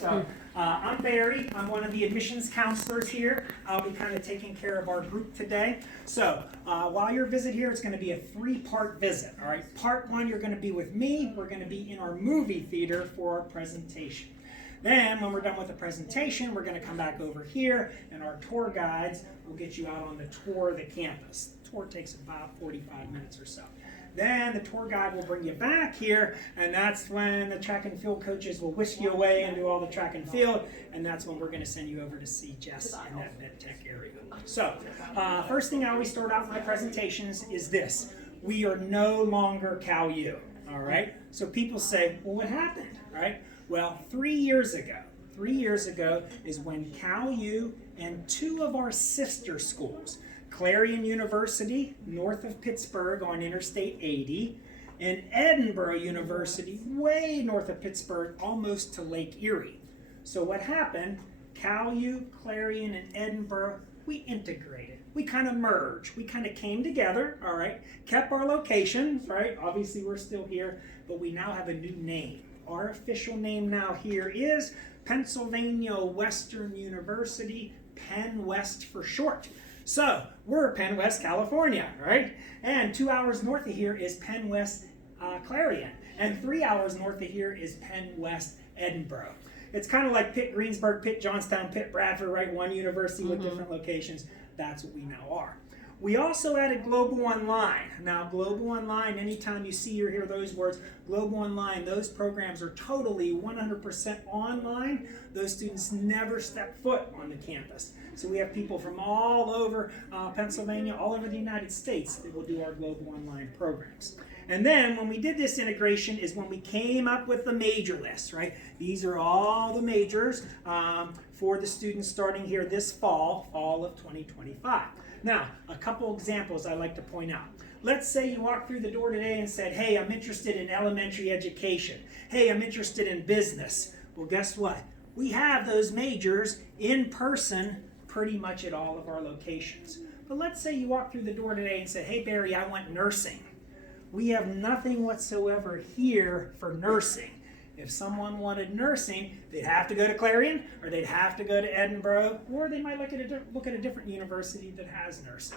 So I'm Barry. I'm one of the admissions counselors here. I'll be kind of taking care of our group today. So while you're visit here, it's going to be a three-part visit. All right. Part one, you're going to be with me. We're going to be in our movie theater for our presentation. Then, when we're done with the presentation, we're going to come back over here, and our tour guides will get you out on the tour of the campus. The tour takes about 45 minutes or so. Then the tour guide will bring you back here, and that's when the track and field coaches will whisk you away and do all the track and field, and that's when we're going to send you over to see Jess in that vet tech area. So, first thing I always start out my presentations is this. We are no longer Cal U, all right? So people say, well, what happened, right? Well, 3 years ago is when Cal U and two of our sister schools, Clarion University, north of Pittsburgh on Interstate 80, and Edinboro University, way north of Pittsburgh, almost to Lake Erie. So what happened, Cal U, Clarion, and Edinboro, we integrated. We kind of merged. We kind of came together, all right, kept our locations, right? Obviously, we're still here, but we now have a new name. Our official name now here is Pennsylvania Western University, Penn West for short. So we're Penn West, California, right? And 2 hours north of here is Penn West Clarion. And 3 hours north of here is Penn West Edinboro. It's kind of like Pitt Greensburg, Pitt Johnstown, Pitt Bradford, right? One university with different locations. That's what we now are. We also added Global Online. Now, Global Online, anytime you see or hear those words, Global Online, those programs are totally 100% online. Those students never step foot on the campus. So we have people from all over Pennsylvania, all over the United States that will do our Global Online programs. And then when we did this integration is when we came up with the major list, right? These are all the majors for the students starting here this fall of 2025. Now, a couple examples I like to point out. Let's say you walked through the door today and said, hey, I'm interested in elementary education. Hey, I'm interested in business. Well, guess what? We have those majors in person pretty much at all of our locations. But let's say you walked through the door today and said, hey, Barry, I want nursing. We have nothing whatsoever here for nursing. If someone wanted nursing, they'd have to go to Clarion, or they'd have to go to Edinboro, or they might look at a different university that has nursing.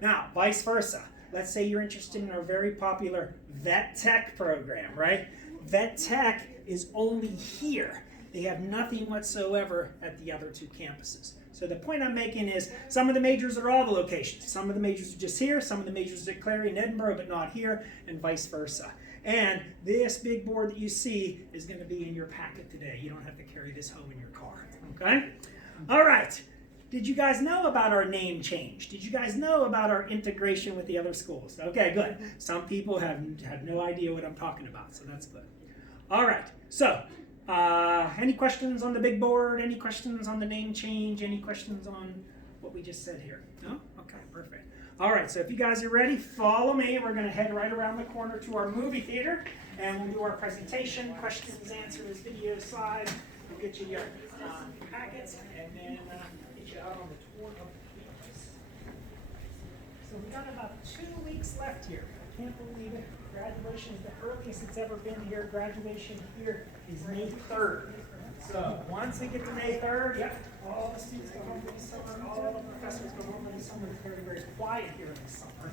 Now, vice versa. Let's say you're interested in our very popular Vet Tech program, right? Vet Tech is only here. They have nothing whatsoever at the other two campuses. So the point I'm making is some of the majors are all the locations. Some of the majors are just here, some of the majors are at Clarion and Edinboro, but not here, and vice versa. And this big board that you see is going to be in your packet today. You don't have to carry this home in your car, okay? All right. Did you guys know about our name change? Did you guys know about our integration with the other schools? Okay, good. Some people have no idea what I'm talking about, so that's good. All right. So, any questions on the big board? Any questions on the name change? Any questions on what we just said here? No? Okay, perfect. All right, so if you guys are ready, follow me. We're going to head right around the corner to our movie theater, and we'll do our presentation, questions, answers, video slides. We'll get you your packets, and then get you out on the tour of the campus. So we got about 2 weeks left here. I can't believe it. Graduation is the earliest it's ever been here. Graduation here is May 3rd. So once we get to May 3rd, yep, all the students go home for the summer, all the professors go home for the summer. It's very, very quiet here in the summer.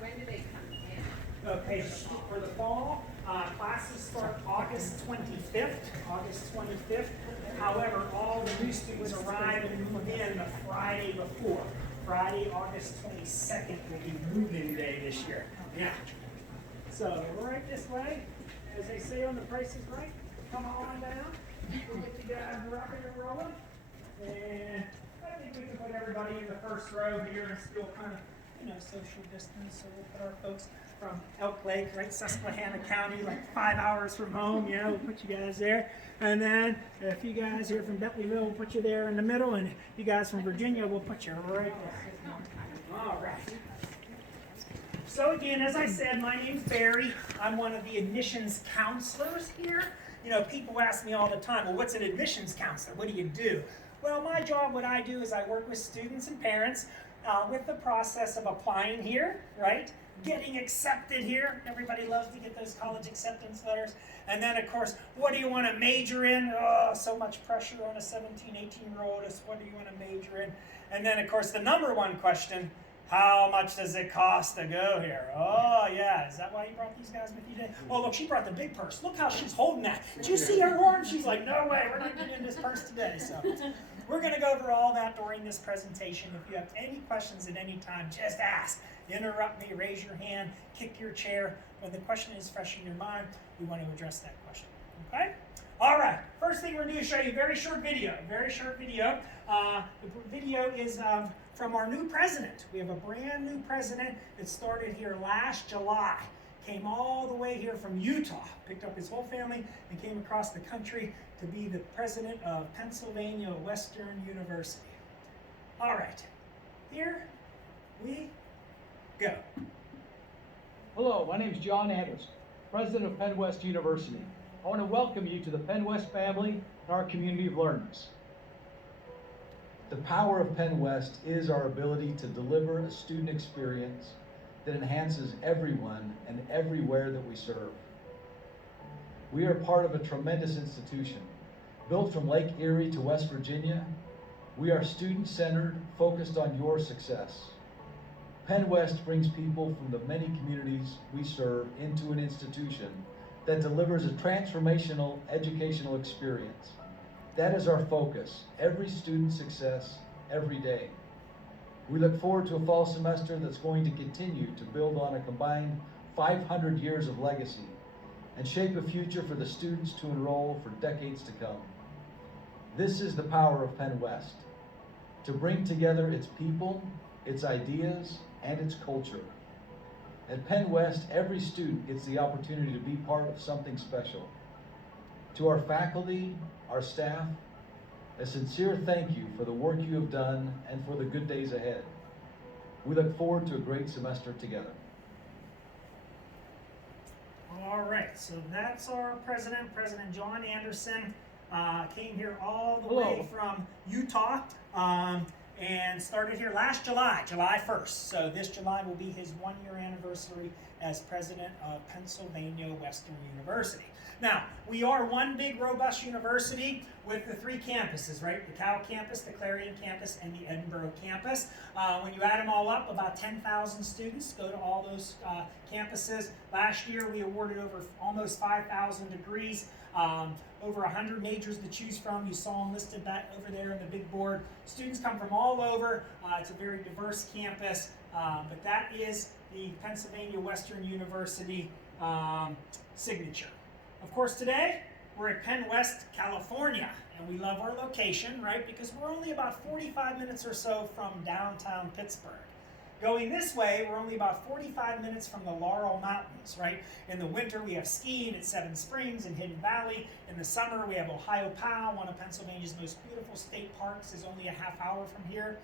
When do they come in? Okay, for the fall, classes start August 25th. However, all the new students arrive and move in the Friday before. Friday, August 22nd will be move-in day this year. Yeah. So right this way, as they say on The Price is Right, come on down. We'll get you guys rocking and rolling. And I think we can put everybody in the first row here and still kind of, social distance. So we'll put our folks from Elk Lake, right, Susquehanna County, like 5 hours from home. Yeah, we'll put you guys there. And then if you guys here from Bentleyville, we'll put you there in the middle. And you guys from Virginia, we'll put you right there. All right. So again, as I said, my name's Barry. I'm one of the admissions counselors here. People ask me all the time, well, what's an admissions counselor? What do you do? Well, my job, what I do is I work with students and parents with the process of applying here, right? getting accepted here. Everybody loves to get those college acceptance letters. And then, of course, what do you want to major in? Oh, so much pressure on a 17, 18-year-old. What do you want to major in? And then, of course, the number one question, how much does it cost to go here? Oh, yeah. Is that why you brought these guys with you today? Oh, look, she brought the big purse. Look how she's holding that. Did you see her arm? She's like, no way. We're not getting in this purse today. So we're going to go over all that during this presentation. If you have any questions at any time, just ask. Interrupt me, raise your hand, kick your chair. When the question is fresh in your mind, we want to address that question. Okay? All right. First thing we're going to do is show you a very short video. The video is from our new president. We have a brand new president that started here last July. Came all the way here from Utah, picked up his whole family, and came across the country to be the president of Pennsylvania Western University. All right. Here we go. Hello, my name is John Anderson, president of Penn West University. I want to welcome you to the Penn West family and our community of learners. The power of Penn West is our ability to deliver a student experience that enhances everyone and everywhere that we serve. We are part of a tremendous institution. Built from Lake Erie to West Virginia, we are student-centered, focused on your success. Penn West brings people from the many communities we serve into an institution that delivers a transformational educational experience. That is our focus, every student's success, every day. We look forward to a fall semester that's going to continue to build on a combined 500 years of legacy and shape a future for the students to enroll for decades to come. This is the power of Penn West, to bring together its people, its ideas, and its culture. At Penn West, every student gets the opportunity to be part of something special. To our faculty, our staff, a sincere thank you for the work you have done and for the good days ahead. We look forward to a great semester together. All right, so that's our president, President John Anderson. Came here all the way from Utah and started here last July, July 1st. So this July will be his one-year anniversary as president of Pennsylvania Western University. Now, we are one big, robust university with the three campuses, right? The Cal campus, the Clarion campus, and the Edinboro campus. When you add them all up, about 10,000 students go to all those campuses. Last year, we awarded over almost 5,000 degrees, over 100 majors to choose from. You saw them listed back over there on the big board. Students come from all over. It's a very diverse campus, but that is the Pennsylvania Western University signature. Of course, today, we're at Penn West, California, and we love our location, right? Because we're only about 45 minutes or so from downtown Pittsburgh. Going this way, we're only about 45 minutes from the Laurel Mountains, right? In the winter, we have skiing at Seven Springs and Hidden Valley. In the summer, we have Ohio Powell, one of Pennsylvania's most beautiful state parks, is only a half hour from here.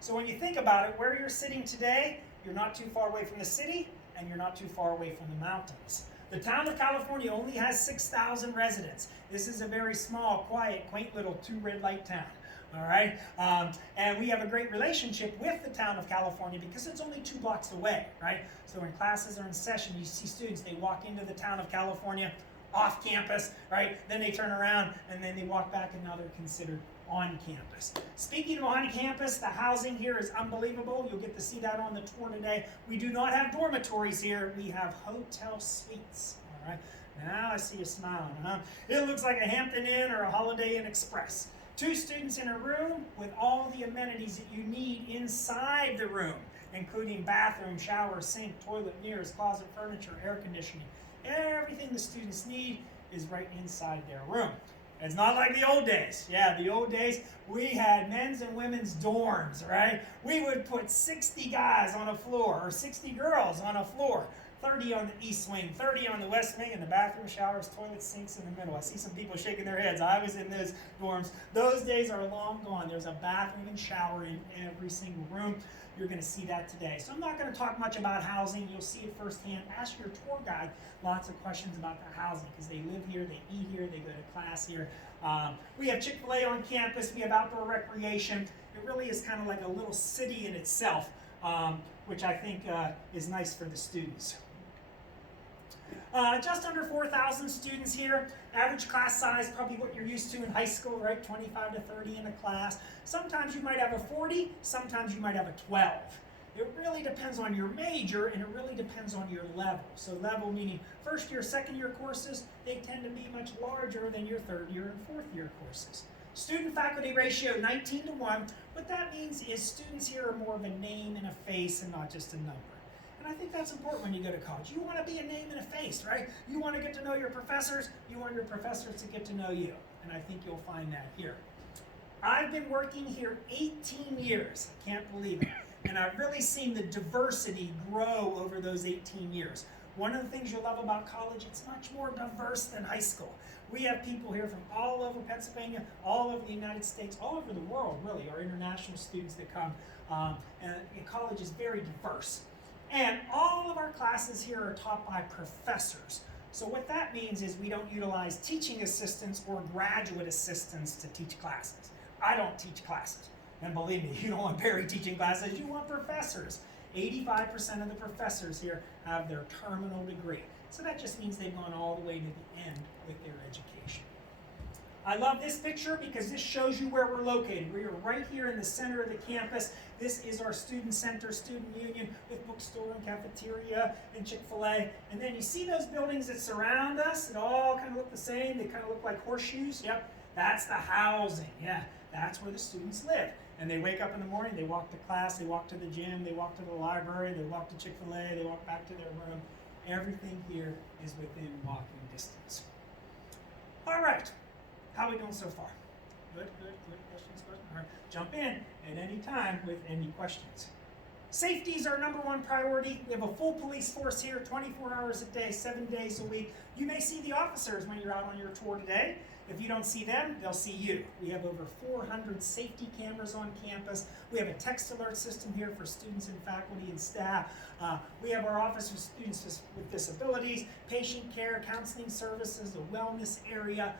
So when you think about it, where you're sitting today, you're not too far away from the city, and you're not too far away from the mountains. The town of California only has 6,000 residents. This is a very small, quiet, quaint little two red light town. All right, and we have a great relationship with the town of California because it's only 2 blocks away, right? So when classes are in session, you see students, they walk into the town of California off campus, right? Then they turn around and then they walk back and now they're considered on campus. Speaking of on campus, the housing here is unbelievable. You'll get to see that on the tour today. We do not have dormitories here. We have hotel suites, all right? Now I see you smiling, huh? It looks like a Hampton Inn or a Holiday Inn Express. 2 students in a room with all the amenities that you need inside the room, including bathroom, shower, sink, toilet, mirrors, closet, furniture, air conditioning. Everything the students need is right inside their room. It's not like the old days. Yeah, the old days, we had men's and women's dorms, right? We would put 60 guys on a floor, or 60 girls on a floor. 30 on the east wing, 30 on the west wing, and the bathroom, showers, toilets, sinks in the middle. I see some people shaking their heads. I was in those dorms. Those days are long gone. There's a bathroom and shower in every single room. You're going to see that today. So I'm not going to talk much about housing. You'll see it firsthand. Ask your tour guide lots of questions about the housing because they live here, they eat here, they go to class here. We have Chick-fil-A on campus. We have outdoor recreation. It really is kind of like a little city in itself. which I think is nice for the students. Just under 4,000 students here. Average class size, probably what you're used to in high school, right? 25 to 30 in a class. Sometimes you might have a 40, sometimes you might have a 12. It really depends on your major, and it really depends on your level. So level meaning first year, second year courses, they tend to be much larger than your third year and fourth year courses. Student faculty ratio 19 to 1. What that means is students here are more of a name and a face and not just a number. And I think that's important when you go to college. You want to be a name and a face, right? You want to get to know your professors. You want your professors to get to know you. And I think you'll find that here. I've been working here 18 years. I can't believe it. And I've really seen the diversity grow over those 18 years. One of the things you'll love about college, it's much more diverse than high school. We have people here from all over Pennsylvania, all over the United States, all over the world, really, our international students that come. And college is very diverse. And all of our classes here are taught by professors. So what that means is we don't utilize teaching assistants or graduate assistants to teach classes. I don't teach classes. And believe me, you don't want Barry teaching classes, you want professors. 85% of the professors here have their terminal degree. So that just means they've gone all the way to the end with their education. I love this picture because this shows you where we're located. We are right here in the center of the campus. This is our student center, student union with bookstore and cafeteria and Chick-fil-A. And then you see those buildings that surround us that all kind of look the same. They kind of look like horseshoes. Yep, that's the housing. Yeah, that's where the students live. And they wake up in the morning, they walk to class, they walk to the gym, they walk to the library, they walk to Chick-fil-A, they walk back to their room. Everything here is within walking distance. All right. How are we doing so far? Good. Questions? All right. Jump in at any time with any questions. Safety is our number one priority. We have a full police force here, 24 hours a day, 7 days a week. You may see the officers when you're out on your tour today. If you don't see them, they'll see you. We have over 400 safety cameras on campus. We have a text alert system here for students and faculty and staff. We have our office for students with disabilities, patient care, counseling services, a wellness area,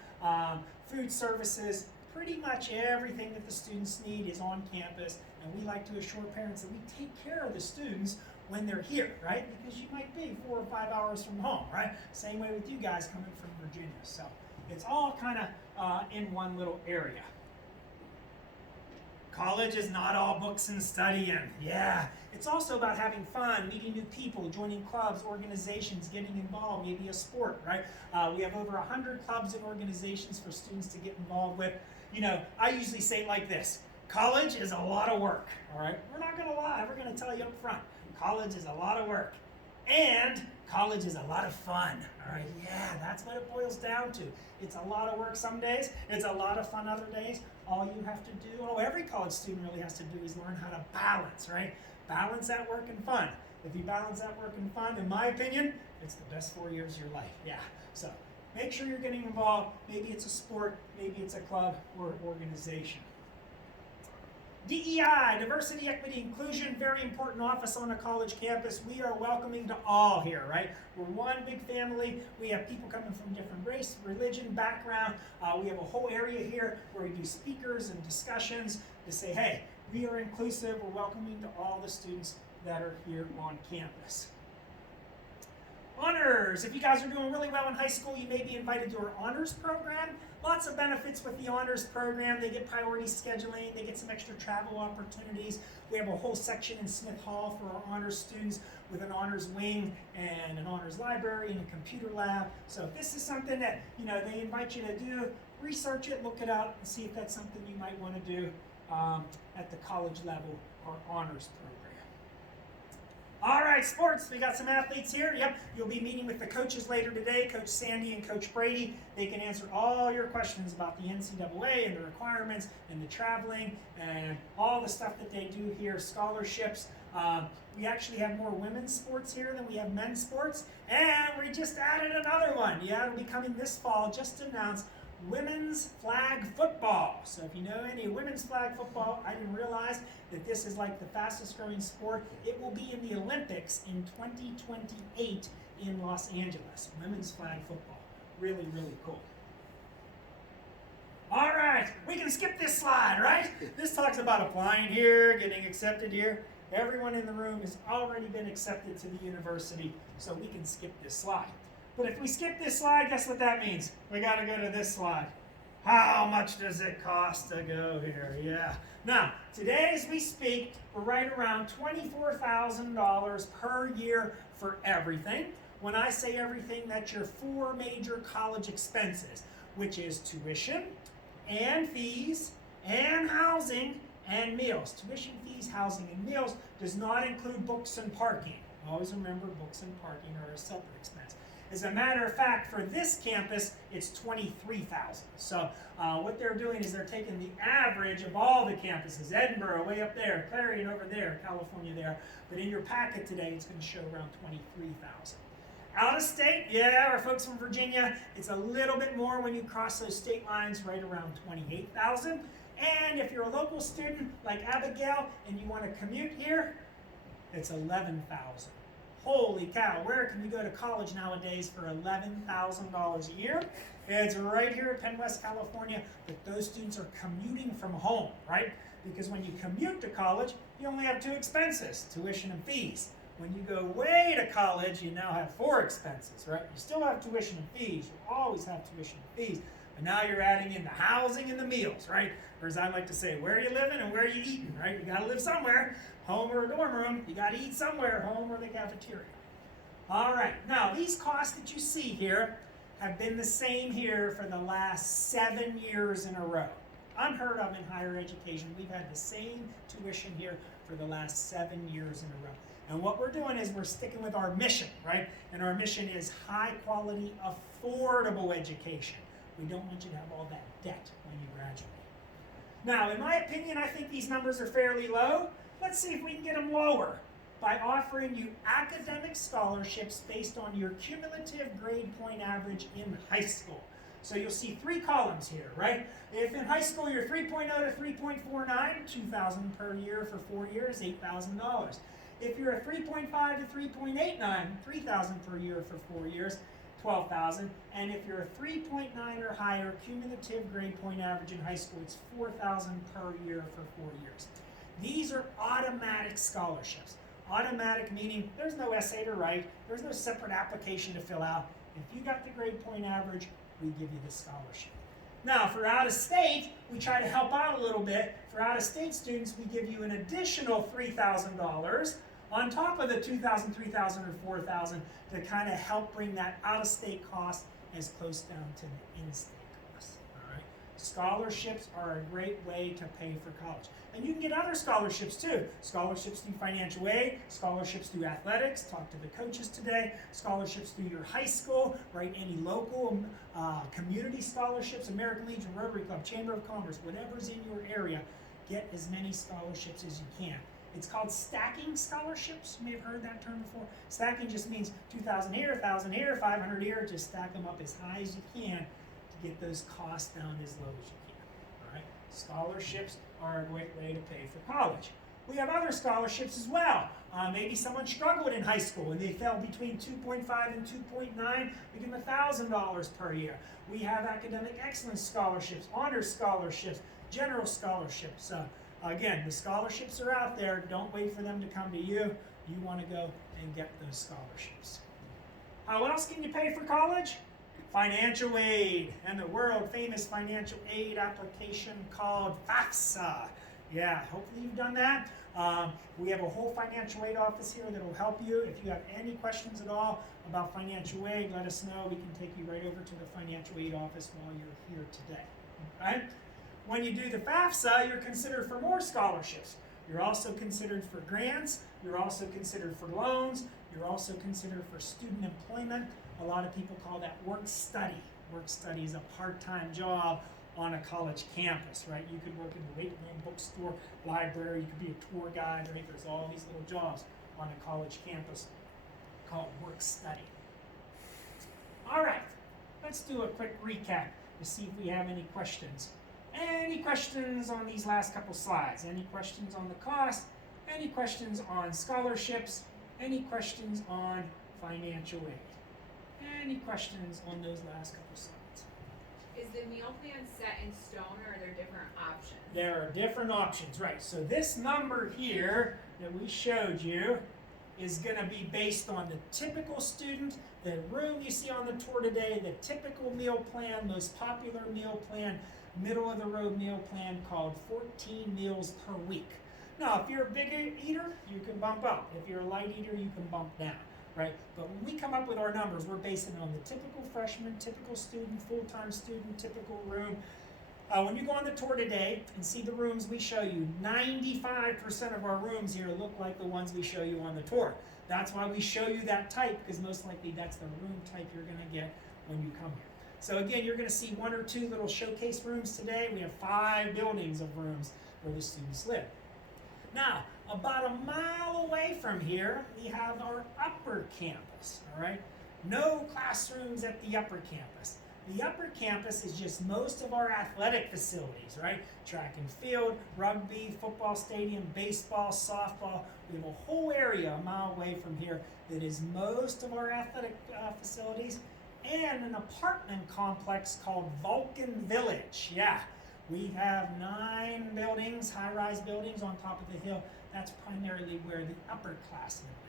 food services. Pretty much everything that the students need is on campus, and we like to assure parents that we take care of the students when they're here, right? Because you might be 4 or 5 hours from home, right? Same way with you guys coming from Virginia. So it's all kind of in one little area. College is not all books and studying. Yeah, it's also about having fun, meeting new people, joining clubs, organizations, getting involved, maybe a sport, right? We have over 100 clubs and organizations for students to get involved with. You know, I usually say it like this: college is a lot of work, all right? We're not going to lie. We're going to tell you up front. College is a lot of work. And college is a lot of fun, all right? Yeah, that's what it boils down to. It's a lot of work some days. It's a lot of fun other days. All you have to do, every college student really has to do, is learn how to balance, right? Balance that work and fun. If you balance that work and fun, in my opinion, it's the best 4 years of your life. Yeah, so make sure you're getting involved. Maybe it's a sport, maybe it's a club or organization. DEI, Diversity, Equity, Inclusion, very important office on a college campus. We are welcoming to all here, right? We're one big family. We have people coming from different race, religion, background. We have a whole area here where we do speakers and discussions to say, hey, we are inclusive. We're welcoming to all the students that are here on campus. Honors. If you guys are doing really well in high school, you may be invited to our honors program. Lots of benefits with the honors program. They get priority scheduling. They get some extra travel opportunities. We have a whole section in Smith Hall for our honors students with an honors wing and an honors library and a computer lab. So if this is something that they invite you to do, research it, look it up, and see if that's something you might want to do at the college level or honors program. All right, sports. We got some athletes here. Yep, you'll be meeting with the coaches later today, Coach Sandy and Coach Brady. They can answer all your questions about the NCAA and the requirements and the traveling and all the stuff that they do here, scholarships. We actually have more women's sports here than we have men's sports. And we just added another one. Yeah, it'll be coming this fall, just announced. Women's flag football. So if you know any women's flag football, I didn't realize that this is like the fastest growing sport. It will be in the Olympics in 2028 in Los Angeles. Women's flag football. Really, really cool. All right, we can skip this slide, right? This talks about applying here, getting accepted here. Everyone in the room has already been accepted to the university, so we can skip this slide. But if we skip this slide, guess what that means? We got to go to this slide. How much does it cost to go here? Yeah. Now, today as we speak, we're right around $24,000 per year for everything. When I say everything, that's your 4 major college expenses, which is tuition and fees and housing and meals. Tuition, fees, housing, and meals does not include books and parking. Always remember, books and parking are a separate expense. As a matter of fact, for this campus, it's $23,000. So what they're doing is they're taking the average of all the campuses, Edinburgh way up there, Clarion over there, California there. But in your packet today, it's going to show around $23,000. Out of state, yeah, our folks from Virginia, it's a little bit more when you cross those state lines, right around $28,000. And if you're a local student like Abigail and you want to commute here, it's $11,000. Holy cow, where can you go to college nowadays for $11,000 a year? It's right here at Penn West, California, but those students are commuting from home, right? Because when you commute to college, you only have 2 expenses, tuition and fees. When you go way to college, you now have 4 expenses, right? You still have tuition and fees. You always have tuition and fees. But now you're adding in the housing and the meals, right? Or as I like to say, where are you living and where are you eating, right? You got to live somewhere. Home or a dorm room. You got to eat somewhere, home or the cafeteria. All right. Now, these costs that you see here have been the same here for the last 7 years in a row. Unheard of in higher education. We've had the same tuition here for the last 7 years in a row. And what we're doing is we're sticking with our mission, right? And our mission is high quality, affordable education. We don't want you to have all that debt when you graduate. Now, in my opinion, I think these numbers are fairly low. Let's see if we can get them lower by offering you academic scholarships based on your cumulative grade point average in high school. So you'll see 3 columns here, right? If in high school you're 3.0 to 3.49, $2,000 per year for 4 years, $8,000. If you're a 3.5 to 3.89, $3,000 per year for 4 years, $12,000. And if you're a 3.9 or higher cumulative grade point average in high school, it's $4,000 per year for 4 years. These are automatic scholarships. Automatic meaning there's no essay to write, there's no separate application to fill out. If you got the grade point average, we give you the scholarship. Now, for out of state, we try to help out a little bit. For out of state students, we give you an additional $3,000 on top of the $2,000, $3,000, or $4,000 to kind of help bring that out of state cost as close down to the in-state cost. All right. Scholarships are a great way to pay for college. And you can get other scholarships too. Scholarships through financial aid, scholarships through athletics, talk to the coaches today, scholarships through your high school, right? Any local community scholarships, American Legion, Rotary Club, Chamber of Commerce, whatever's in your area, get as many scholarships as you can. It's called stacking scholarships. You may have heard that term before. Stacking just means 2,000 here, 1,000 here, 500 here. Just stack them up as high as you can to get those costs down as low as you can. All right. Scholarships are a great way to pay for college. We have other scholarships as well. Maybe someone struggled in high school and they fell between 2.5 and 2.9. We give them $1,000 per year. We have academic excellence scholarships, honors scholarships, general scholarships. Again, the scholarships are out there. Don't wait for them to come to you. You want to go and get those scholarships. How else can you pay for college? Financial aid, and the world famous financial aid application called FAFSA. Yeah, hopefully you've done that. We have a whole financial aid office here that will help you. If you have any questions at all about financial aid, let us know. We can take you right over to the financial aid office while you're here today. All right? When you do the FAFSA, you're considered for more scholarships. You're also considered for grants. You're also considered for loans. You're also considered for student employment. A lot of people call that work study. Work study is a part-time job on a college campus, right? You could work in the weight room, bookstore, library. You could be a tour guide, right? There's all these little jobs on a college campus called work study. All right, let's do a quick recap to see if we have any questions. Any questions on these last couple slides? Any questions on the cost? Any questions on scholarships? Any questions on financial aid? Any questions on those last couple slides? Is the meal plan set in stone or are there different options? There are different options, right? So this number here, that we showed you is going to be based on the typical student, the room you see on the tour today, the typical meal plan, most popular meal plan, middle of the road meal plan called 14 meals per week. Now, if you're a big eater, you can bump up. If you're a light eater, you can bump down, right? But when we come up with our numbers, we're basing it on the typical freshman, typical student, full-time student, typical room. When you go on the tour today and see the rooms we show you, 95% of our rooms here look like the ones we show you on the tour. That's why we show you that type, because most likely that's the room type you're going to get when you come here. So again, you're going to see 1 or 2 little showcase rooms today. We have 5 buildings of rooms where the students live. Now, about a mile away from here, we have our upper campus, all right? No classrooms at the upper campus. The upper campus is just most of our athletic facilities, right? Track and field, rugby, football stadium, baseball, softball. We have a whole area a mile away from here that is most of our athletic facilities, and an apartment complex called Vulcan Village. Yeah, we have 9 buildings, high-rise buildings on top of the hill. That's primarily where the upperclassmen live.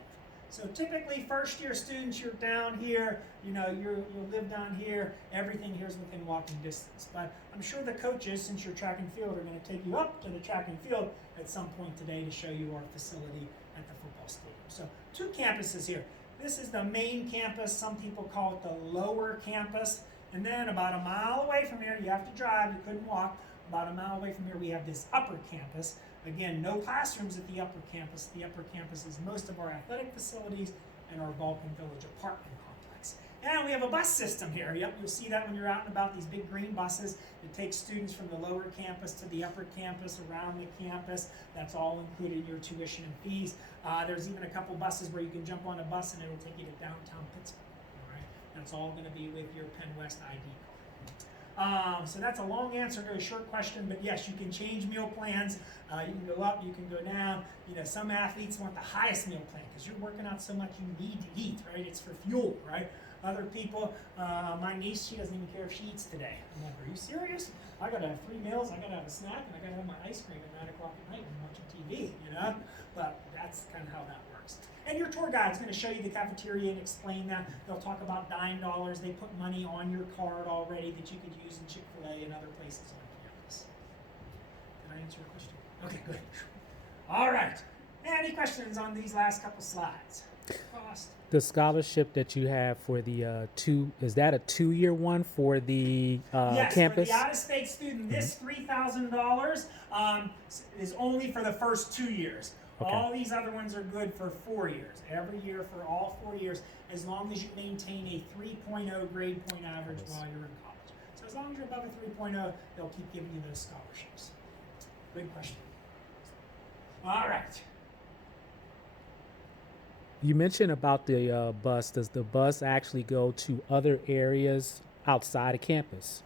So typically, first-year students, you're down here, you'll live down here, everything here is within walking distance. But I'm sure the coaches, since you're track and field, are going to take you up to the track and field at some point today to show you our facility at the football stadium. So 2 campuses here. This is the main campus. Some people call it the lower campus. And then about a mile away from here, you have to drive, you couldn't walk. About a mile away from here, we have this upper campus. Again, no classrooms at the upper campus. The upper campus is most of our athletic facilities and our Vulcan Village apartment complex. And we have a bus system here. Yep, you'll see that when you're out and about, these big green buses that take students from the lower campus to the upper campus, around the campus. That's all included in your tuition and fees. There's even a couple buses where you can jump on a bus and it'll take you to downtown Pittsburgh. All right, that's all going to be with your Penn West ID card. So that's a long answer to a short question, but yes, you can change meal plans. You can go up, you can go down. Some athletes want the highest meal plan because you're working out so much you need to eat, right? It's for fuel, right? Other people, my niece, she doesn't even care if she eats today. I'm like, are you serious? I gotta have 3 meals, I gotta have a snack, and I gotta have my ice cream at 9 o'clock at night when I'm watching TV, But that's kind of how that works. And your tour guide's going to show you the cafeteria and explain that. They'll talk about dime dollars. They put money on your card already that you could use in Chick-fil-A and other places on campus. Did I answer your question? Okay, good. All right. Any questions on these last couple slides? Cost. The scholarship that you have for the is that a 2-year one for the yes, campus? For the out-of-state student, this $3,000 is only for the first 2 years. Okay. All these other ones are good for 4 years. Every year for all 4 years, as long as you maintain a 3.0 grade point average while you're in college. So as long as you're above a 3.0, they'll keep giving you those scholarships. Good question. All right. You mentioned about the bus. Does the bus actually go to other areas outside of campus?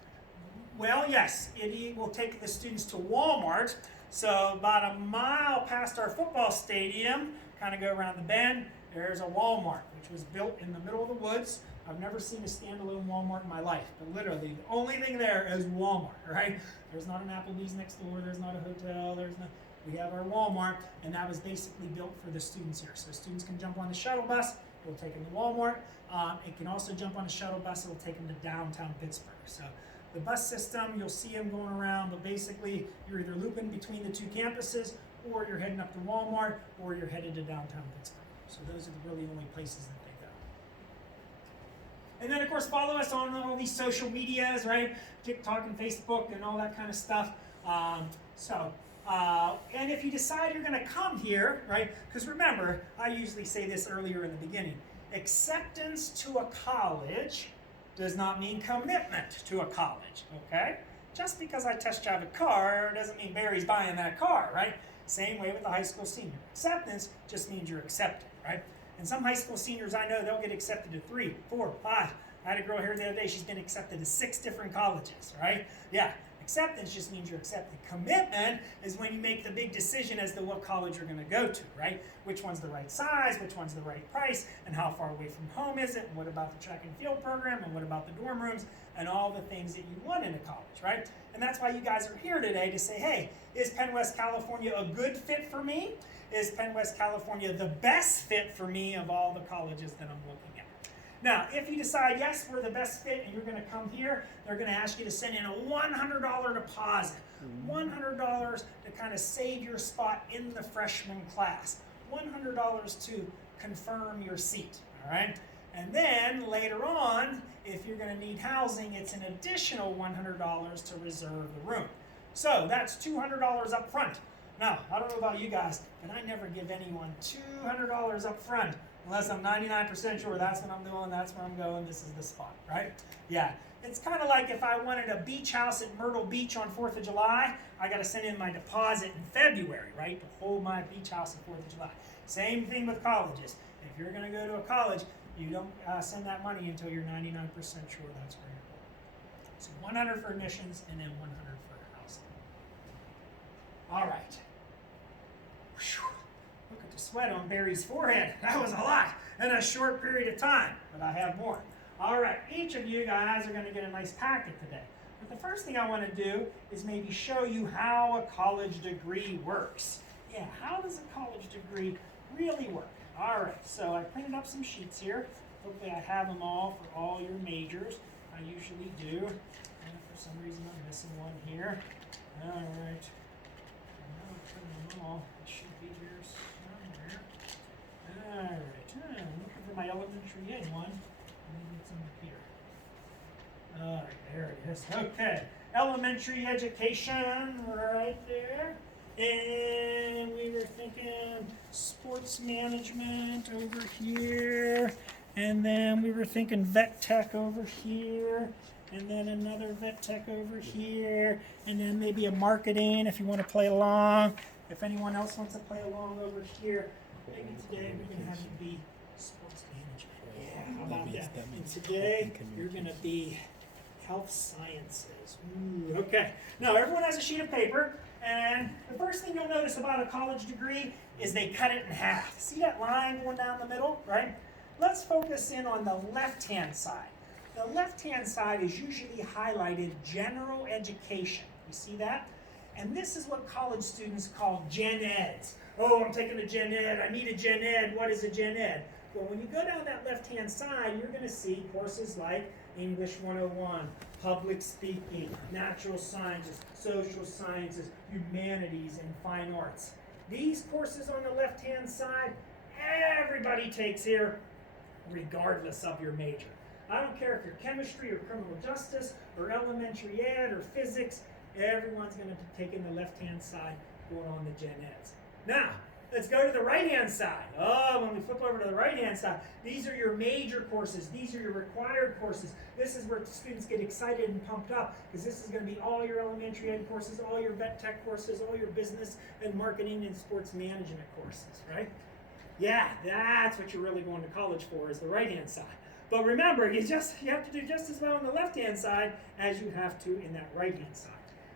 Well, yes, it will take the students to Walmart. So about a mile past our football stadium, kind of go around the bend, there's a Walmart, which was built in the middle of the woods. I've never seen a standalone Walmart in my life, but literally the only thing there is Walmart, right? There's not an Applebee's next door, there's not a hotel, we have our Walmart, and that was basically built for the students here. So students can jump on the shuttle bus, it'll take them to Walmart. It can also jump on a shuttle bus, it'll take them to downtown Pittsburgh. So the bus system, you'll see them going around, but basically you're either looping between the 2 campuses, or you're heading up to Walmart, or you're headed to downtown Pittsburgh. So those are really the only places that they go. And then of course follow us on all these social medias, right? TikTok and Facebook and all that kind of stuff. And if you decide you're going to come here, right? Because remember, I usually say this earlier in the beginning. Acceptance to a college does not mean commitment to a college, okay? Just because I test drive a car doesn't mean Barry's buying that car, right? Same way with a high school senior. Acceptance just means you're accepted, right? And some high school seniors I know, they'll get accepted to 3, 4, 5. I had a girl here the other day, she's been accepted to 6 different colleges, right? Yeah, Acceptance just means you're accepted. Commitment is when you make the big decision as to what college you're going to go to, right? Which one's the right size, which one's the right price, and how far away from home is it, and what about the track and field program, and what about the dorm rooms, and all the things that you want in a college, right? And that's why you guys are here today to say, hey, is Penn West California a good fit for me? Is Penn West California the best fit for me of all the colleges that I'm looking at? Now, if you decide, yes, we're the best fit and you're going to come here, they're going to ask you to send in a $100 deposit. $100 to kind of save your spot in the freshman class. $100 to confirm your seat, all right? And then later on, if you're going to need housing, it's an additional $100 to reserve the room. So that's $200 up front. Now, I don't know about you guys, but I never give anyone $200 up front unless I'm 99% sure that's what I'm doing, that's where I'm going, this is the spot, right? Yeah, it's kind of like if I wanted a beach house at Myrtle Beach on 4th of July, I got to send in my deposit in February, right, to hold my beach house at 4th of July. Same thing with colleges. If you're going to go to a college, you don't send that money until you're 99% sure that's where you're going. So 100 for admissions and then 100 for housing. All right. Whew. Look at the sweat on Barry's forehead. That was a lot in a short period of time, but I have more. All right, each of you guys are going to get a nice packet today. But the first thing I want to do is maybe show you how a college degree works. Yeah, how does a college degree really work? All right, so I printed up some sheets here. Hopefully I have them all for all your majors. I usually do. And for some reason I'm missing one here. All right. I'm printing them all. It should be here somewhere. All right. I'm looking for my elementary ed one. Maybe it's under here. All right, there it is. Okay. Elementary education right there. And we were thinking sports management over here. And then we were thinking vet tech over here. And then another vet tech over here. And then maybe a marketing if you want to play along. If anyone else wants to play along over here, maybe today we're going to have you be sports management. Yeah, how about that? And today you're going to be health sciences. Ooh, okay. Now everyone has a sheet of paper. And the first thing you'll notice about a college degree is they cut it in half. See that line going down the middle, right? Let's focus in on the left-hand side. The left-hand side is usually highlighted general education. You see that? And this is what college students call gen eds. Oh, I'm taking a gen ed. I need a gen ed. What is a gen ed? Well, when you go down that left-hand side, you're going to see courses like English 101, public speaking, natural sciences, social sciences, humanities, and fine arts. These courses on the left-hand side, everybody takes here, regardless of your major. I don't care if you're chemistry or criminal justice or elementary ed or physics, everyone's going to be taking the left-hand side going on the gen eds. Now, let's go to the right-hand side. Oh, when we flip over to the right-hand side, these are your major courses. These are your required courses. This is where students get excited and pumped up because this is going to be all your elementary ed courses, all your vet tech courses, all your business and marketing and sports management courses, right? Yeah, that's what you're really going to college for is the right-hand side. But remember, you have to do just as well on the left-hand side as you have to in that right-hand side.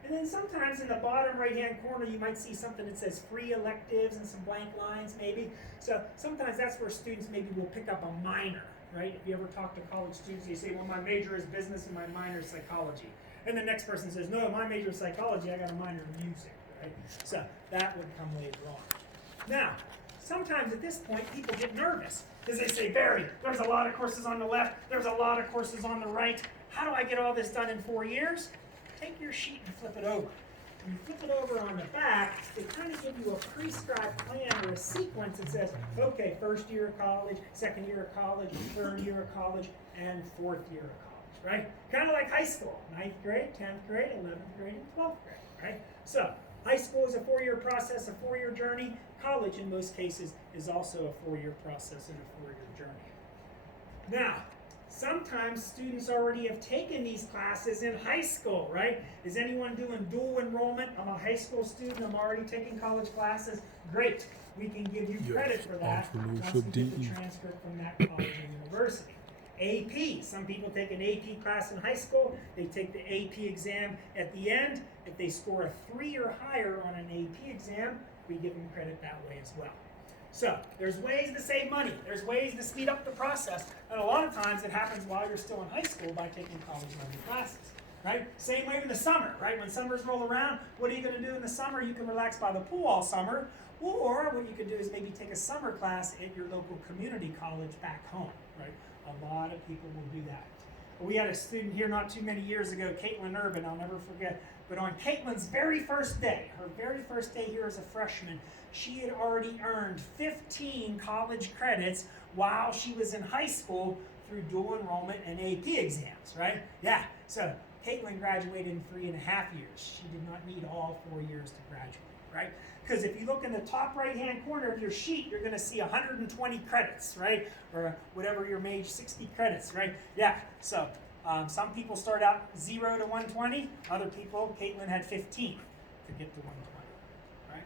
And then sometimes in the bottom right-hand corner, you might see something that says free electives and some blank lines maybe. So sometimes that's where students maybe will pick up a minor, right? If you ever talk to college students, they say, well, my major is business and my minor is psychology. And the next person says, no, my major is psychology, I got a minor in music, right? So that would come later on. Now, sometimes at this point, people get nervous because they say, Barry, there's a lot of courses on the left, there's a lot of courses on the right. How do I get all this done in 4 years? Take your sheet and flip it over. When you flip it over on the back, they kind of give you a prescribed plan or a sequence that says, okay, first year of college, second year of college, third year of college, and fourth year of college, right? Kind of like high school, 9th grade, 10th grade, 11th grade, and 12th grade, right? So high school is a 4-year process, a 4-year journey. College, in most cases, is also a 4-year process and a 4-year journey. Now, sometimes students already have taken these classes in high school, right? Is anyone doing dual enrollment? I'm a high school student, I'm already taking college classes. Great, we can give you credit for that once we get the transcript from that college or university. AP. Some people take an AP class in high school. They take the AP exam at the end. If they score a 3 or higher on an AP exam, we give them credit that way as well. So there's ways to save money. There's ways to speed up the process. And a lot of times it happens while you're still in high school by taking college-level classes. Right? Same way in the summer, right? When summers roll around, what are you going to do in the summer? You can relax by the pool all summer, or what you could do is maybe take a summer class at your local community college back home, right? A lot of people will do that. We had a student here not too many years ago, Caitlin Urban, I'll never forget, but on Caitlin's very first day, her very first day here as a freshman, she had already earned 15 college credits while she was in high school through dual enrollment and AP exams, right? Yeah, so Caitlin graduated in 3.5 years. She did not need all 4 years to graduate, right? Because if you look in the top right-hand corner of your sheet, you're going to see 120 credits, right? Or whatever your major, 60 credits, right? Yeah, so some people start out 0 to 120. Other people, Caitlin had 15 to get to 120, right?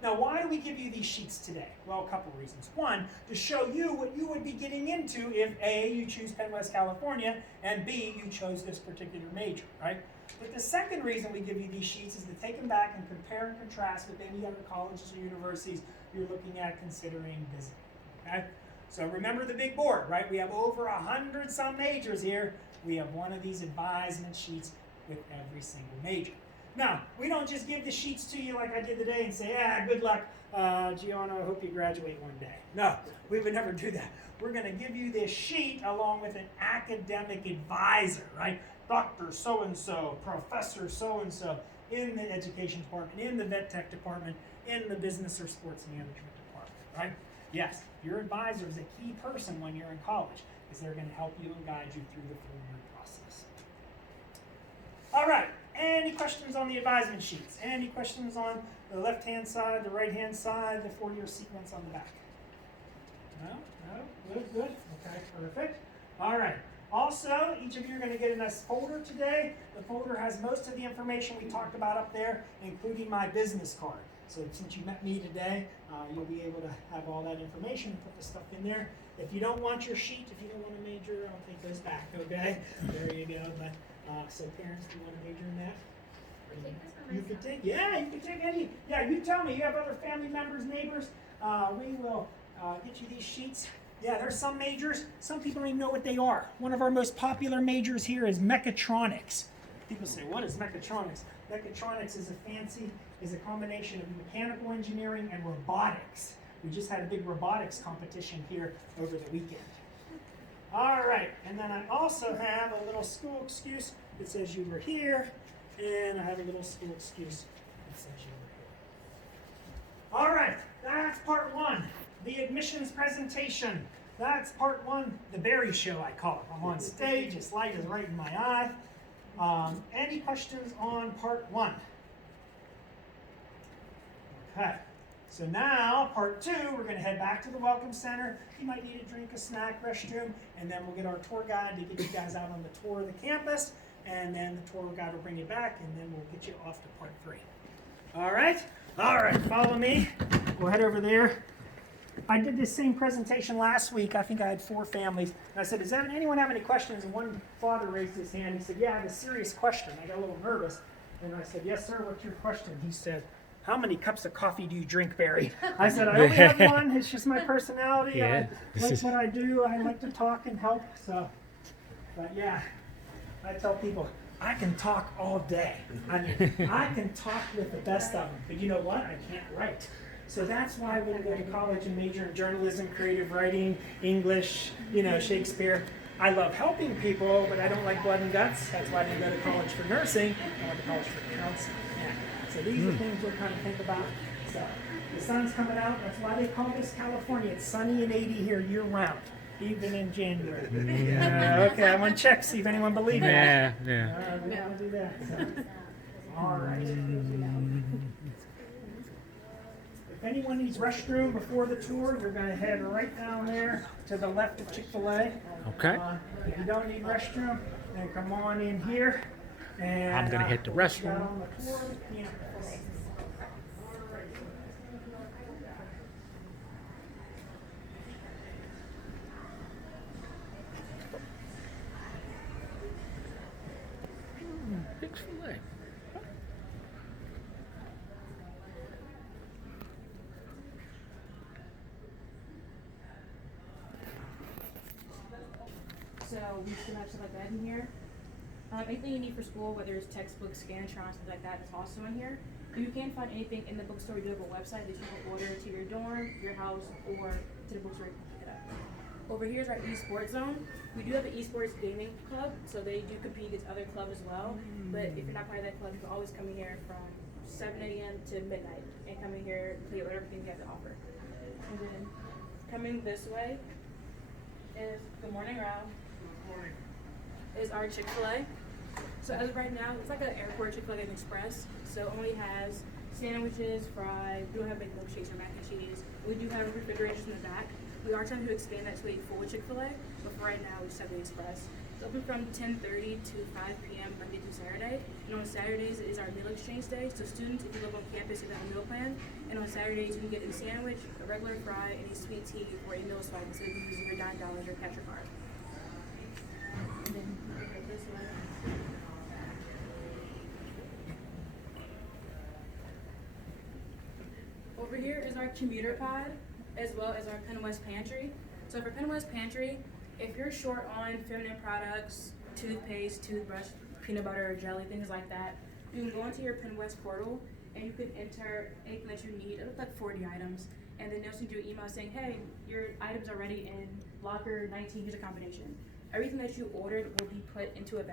Now, why do we give you these sheets today? Well, a couple reasons. One, to show you what you would be getting into if A, you choose Penn West California, and B, you chose this particular major, right? But the second reason we give you these sheets is to take them back and compare and contrast with any other colleges or universities you're looking at considering visiting, okay? So remember the big board, right? We have over 100 some majors here. We have one of these advisement sheets with every single major. Now, we don't just give the sheets to you like I did today and say, good luck, Gianna, I hope you graduate one day. No, we would never do that. We're going to give you this sheet along with an academic advisor, right? Dr. So-and-so, Professor so-and-so in the education department, in the vet tech department, in the business or sports management department, right? Yes, your advisor is a key person when you're in college because they're going to help you and guide you through the 4-year process. All right. Any questions on the advisement sheets? Any questions on the left-hand side, the right-hand side, the 4-year sequence on the back? No? Good. Okay, perfect. All right. Also, each of you are going to get a nice folder today. The folder has most of the information we talked about up there, including my business card. So since you met me today, you'll be able to have all that information and put the stuff in there. If you don't want your sheet, if you don't want to major, I'll take those back, okay? There you go. But so parents, do you want to major in that? You could take, you could take any. Yeah, you tell me. You have other family members, neighbors. We will get you these sheets. Yeah, there's some majors. Some people don't even know what they are. One of our most popular majors here is mechatronics. People say, what is mechatronics? Mechatronics is a combination of mechanical engineering and robotics. We just had a big robotics competition here over the weekend. All right, and then I also have a little school excuse that says you were here, and I have a little school excuse that says you were here. All right, that's part 1, the admissions presentation. That's part 1, the Barry Show, I call it. I'm on stage, this light is right in my eye. Any questions on part 1? Okay. So now, part 2, we're going to head back to the Welcome Center. You might need a drink, a snack, restroom, and then we'll get our tour guide to get you guys out on the tour of the campus, and then the tour guide will bring you back, and then we'll get you off to part 3. All right? All right, follow me. We'll head over there. I did this same presentation last week. I think I had 4 families. And I said, does anyone have any questions? And one father raised his hand. He said, yeah, I have a serious question. I got a little nervous. And I said, yes, sir, what's your question? He said, how many cups of coffee do you drink, Barry? I said, I only have one. It's just my personality. Yeah. I like what I do. I like to talk and help. So, but yeah, I tell people, I can talk all day. I mean, I can talk with the best of them. But you know what? I can't write. So that's why when I go to college and major in journalism, creative writing, English, Shakespeare. I love helping people, but I don't like blood and guts. That's why I didn't go to college for nursing. I went to college for counseling. Yeah. So these are things we'll kind of think about. So the sun's coming out. That's why they call this California. It's sunny and 80 here year round, even in January. Okay, I want to check, see if anyone believes that. Yeah. We don't want to do that. So. All right. If anyone needs restroom before the tour, you're going to head right down there to the left of Chick-fil-A. Okay. If you don't need restroom, then come on in here. And I'm going to hit the we'll restroom. get on the tour of the campus. So we still have stuff like that in here. Anything you need for school, whether it's textbooks, Scantrons, things like that, is also in here. If you can't find anything in the bookstore, we do have a website that you can order to your dorm, your house, or to the bookstore you can pick it up. Over here is our esports zone. We do have an esports gaming club, so they do compete against other clubs as well. But if you're not part of that club, you can always come in here from 7 a.m. to midnight and come in here and play whatever thing we have to offer. And then coming this way is Good Morning Ralph. Is our Chick-fil-A. So as of right now, it's like an airport Chick-fil-A and Express. So it only has sandwiches, fries. We don't have big milkshakes or mac and cheese. We do have refrigerators in the back. We are trying to expand that to a full Chick-fil-A, but for right now, we just have the Express. It's open from 10:30 to 5 p.m. Monday through Saturday. And on Saturdays, it is our meal exchange day. So students, if you live on campus, you have a meal plan. And on Saturdays, you can get a sandwich, a regular fry, and a sweet tea or a meal swipe instead of using your $9 or cash or card. And then we go this way. Over here is our commuter pod, as well as our Penn West Pantry. So for Penn West Pantry, if you're short on feminine products, toothpaste, toothbrush, peanut butter, jelly, things like that, you can go into your Penn West portal and you can enter anything that you need. It looks like 40 items. And then they'll send you an email saying, hey, your items are ready in locker 19, here's a combination. Everything that you ordered will be put into a bag.